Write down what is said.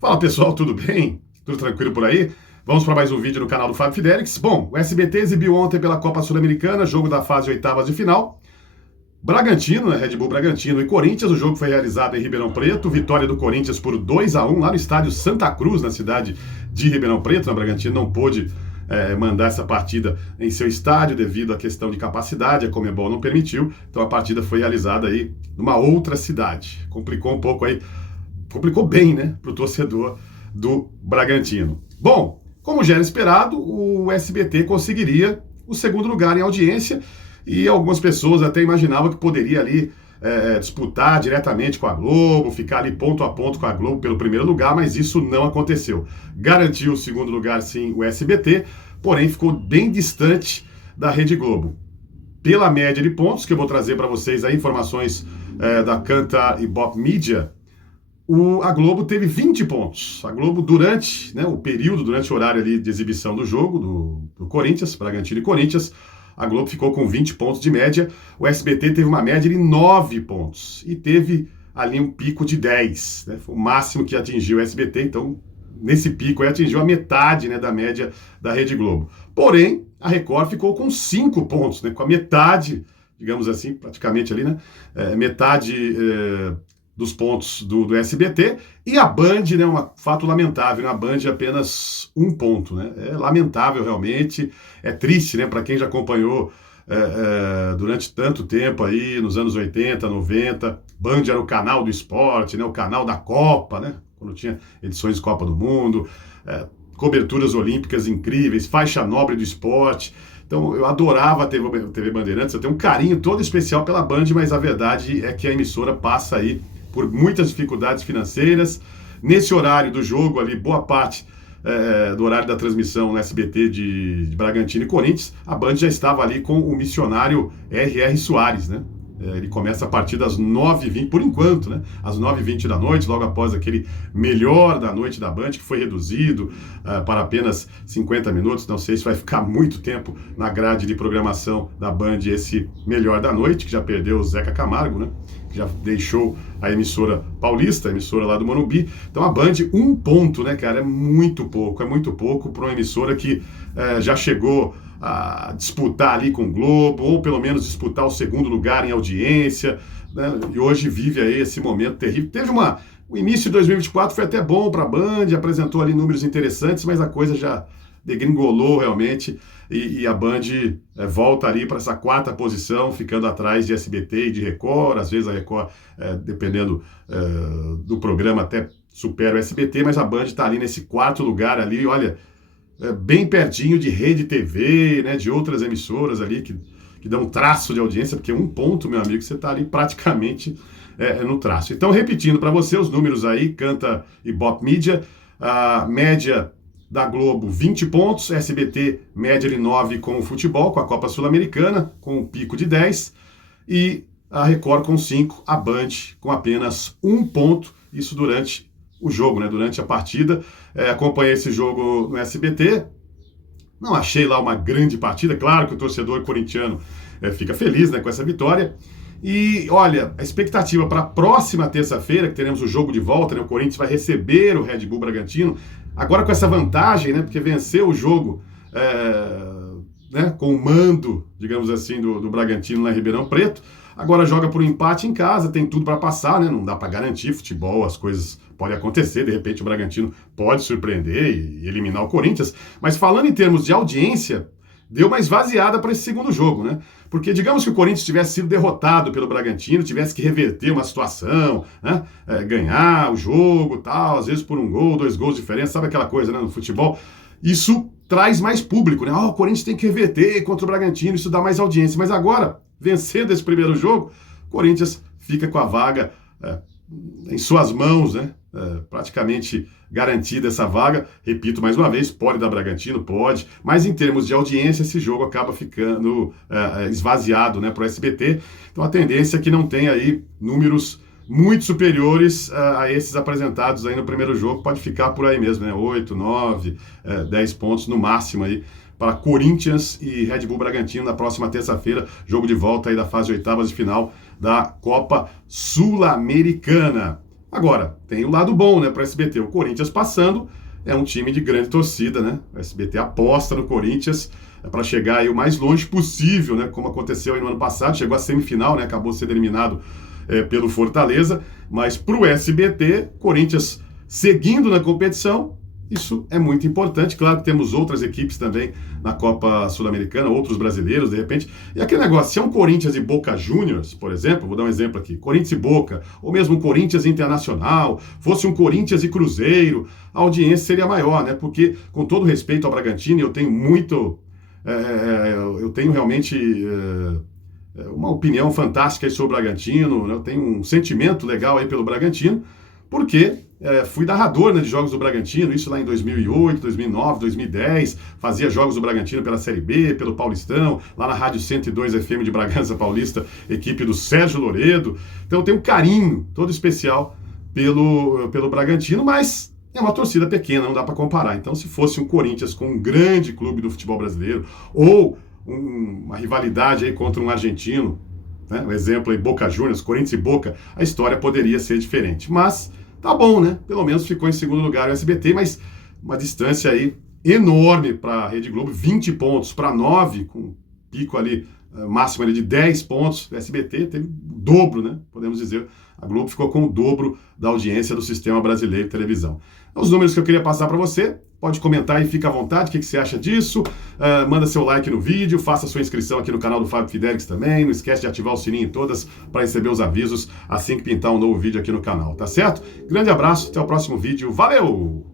Fala pessoal, tudo bem? Tudo tranquilo por aí? Vamos para mais um vídeo no canal do Fábio Fidelix. Bom, o SBT exibiu ontem pela Copa Sul-Americana, jogo da fase oitavas de final. Bragantino, né, Red Bull Bragantino e Corinthians, o jogo foi realizado em Ribeirão Preto, vitória do Corinthians por 2-1 lá no estádio Santa Cruz, na cidade de Ribeirão Preto. O Bragantino não pôde mandar essa partida em seu estádio devido à questão de capacidade, a Conmebol não permitiu, então a partida foi realizada aí numa outra cidade. Complicou um pouco aí, complicou bem, né, para o torcedor do Bragantino. Bom, como já era esperado, o SBT conseguiria o segundo lugar em audiência e algumas pessoas até imaginavam que poderia ali disputar diretamente com a Globo, ficar ali ponto a ponto com a Globo pelo primeiro lugar, mas isso não aconteceu. Garantiu o segundo lugar, sim, o SBT, porém ficou bem distante da Rede Globo. Pela média de pontos, que eu vou trazer para vocês aí, informações da Kantar Ibope Media, a Globo teve 20 pontos. A Globo, durante o período, durante o horário ali de exibição do jogo, do Corinthians, Bragantino e Corinthians, a Globo ficou com 20 pontos de média. O SBT teve uma média de 9 pontos e teve ali um pico de 10. Né? Foi o máximo que atingiu o SBT, então nesse pico aí atingiu a metade, né, da média da Rede Globo. Porém, a Record ficou com 5 pontos, né, com a metade, digamos assim, praticamente ali, né, metade dos pontos do SBT, e a Band, né, um fato lamentável, né, a Band apenas 1 ponto, né, é lamentável realmente, é triste, né, para quem já acompanhou durante tanto tempo aí, nos anos 80, 90, Band era o canal do esporte, né, o canal da Copa, né, quando tinha edições de Copa do Mundo, coberturas olímpicas incríveis, faixa nobre do esporte. Então, eu adorava a TV Bandeirantes, eu tenho um carinho todo especial pela Band, mas a verdade é que a emissora passa aí por muitas dificuldades financeiras. Nesse horário do jogo ali, boa parte do horário da transmissão no SBT de Bragantino e Corinthians, a Band já estava ali com o missionário R.R. Soares, né? Ele começa a partir das 9h20, por enquanto, né? Às 9h20 da noite, logo após aquele melhor da noite da Band, que foi reduzido para apenas 50 minutos. Não sei se vai ficar muito tempo na grade de programação da Band esse melhor da noite, que já perdeu o Zeca Camargo, né? Que já deixou a emissora paulista, a emissora lá do Morumbi. Então a Band, 1 ponto, né, cara? É muito pouco para uma emissora que já chegou a disputar ali com o Globo, ou pelo menos disputar o segundo lugar em audiência, né? E hoje vive aí esse momento terrível. O início de 2024 foi até bom para a Band, apresentou ali números interessantes, mas a coisa já degringolou realmente, e a Band volta ali para essa 4ª posição, ficando atrás de SBT e de Record. Às vezes a Record, dependendo do programa, até supera o SBT, mas a Band está ali nesse 4º lugar ali, olha, bem pertinho de Rede TV, né, de outras emissoras ali que dão traço de audiência, porque 1 ponto, meu amigo, você está ali praticamente no traço. Então, repetindo para você os números aí, Kantar Ibope Media, a média da Globo 20 pontos, SBT média de 9 com o futebol, com a Copa Sul-Americana, com um pico de 10, e a Record com 5, a Band com apenas 1 ponto, isso durante o jogo, né, durante a partida. Acompanhei esse jogo no SBT, não achei lá uma grande partida, claro que o torcedor corintiano fica feliz, né, com essa vitória. E olha, a expectativa para a próxima terça-feira, que teremos o jogo de volta, né, o Corinthians vai receber o Red Bull Bragantino, agora com essa vantagem, né, porque venceu o jogo né, com o mando, digamos assim, do Bragantino lá em Ribeirão Preto. Agora joga por um empate em casa, tem tudo para passar, né? Não dá para garantir futebol, as coisas podem acontecer, de repente o Bragantino pode surpreender e eliminar o Corinthians. Mas falando em termos de audiência, deu uma esvaziada para esse segundo jogo, né? Porque digamos que o Corinthians tivesse sido derrotado pelo Bragantino, tivesse que reverter uma situação, né? Ganhar o jogo, tal, às vezes por 1 gol, 2 gols de diferença, sabe aquela coisa, né, no futebol? Isso traz mais público, né? O Corinthians tem que reverter contra o Bragantino, isso dá mais audiência. Mas agora, vencendo esse primeiro jogo, o Corinthians fica com a vaga em suas mãos, né? Praticamente garantida essa vaga. Repito mais uma vez, pode dar Bragantino, pode, mas em termos de audiência, esse jogo acaba ficando esvaziado, né, para o SBT. Então a tendência é que não tenha aí números muito superiores a esses apresentados aí no primeiro jogo, pode ficar por aí mesmo, né? 8, 9, 10 pontos no máximo aí para Corinthians e Red Bull Bragantino na próxima terça-feira, jogo de volta aí da fase oitavas de final da Copa Sul-Americana. Agora, tem o lado bom, né, para o SBT. O Corinthians passando é um time de grande torcida, né? O SBT aposta no Corinthians para chegar aí o mais longe possível, né? Como aconteceu aí no ano passado, chegou à semifinal, né? Acabou sendo eliminado pelo Fortaleza, mas para o SBT, Corinthians seguindo na competição, isso é muito importante. Claro que temos outras equipes também na Copa Sul-Americana, outros brasileiros, de repente. E aquele negócio, se é um Corinthians e Boca Juniors, por exemplo, vou dar um exemplo aqui, Corinthians e Boca, ou mesmo um Corinthians Internacional, fosse um Corinthians e Cruzeiro, a audiência seria maior, né? Porque, com todo respeito ao Bragantino, eu tenho eu tenho realmente uma opinião fantástica aí sobre o Bragantino, né? Eu tenho um sentimento legal aí pelo Bragantino, porque fui narrador, né, de jogos do Bragantino, isso lá em 2008, 2009, 2010, fazia jogos do Bragantino pela Série B, pelo Paulistão, lá na Rádio 102 FM de Bragança Paulista, equipe do Sérgio Loredo. Então eu tenho um carinho todo especial pelo Bragantino, mas é uma torcida pequena, não dá para comparar. Então, se fosse um Corinthians com um grande clube do futebol brasileiro, ou uma rivalidade aí contra um argentino, né, um exemplo aí, Boca Juniors, Corinthians e Boca, a história poderia ser diferente. Mas tá bom, né? Pelo menos ficou em segundo lugar o SBT, mas uma distância aí enorme para a Rede Globo, 20 pontos para 9, com pico ali máximo ali de 10 pontos. O SBT teve o dobro, né? Podemos dizer. A Globo ficou com o dobro da audiência do sistema brasileiro de televisão. Os números que eu queria passar para você, pode comentar e fica à vontade, o que você acha disso? Manda seu like no vídeo, faça sua inscrição aqui no canal do Fábio Fidelix também, não esquece de ativar o sininho em todas para receber os avisos assim que pintar um novo vídeo aqui no canal, tá certo? Grande abraço, até o próximo vídeo, valeu!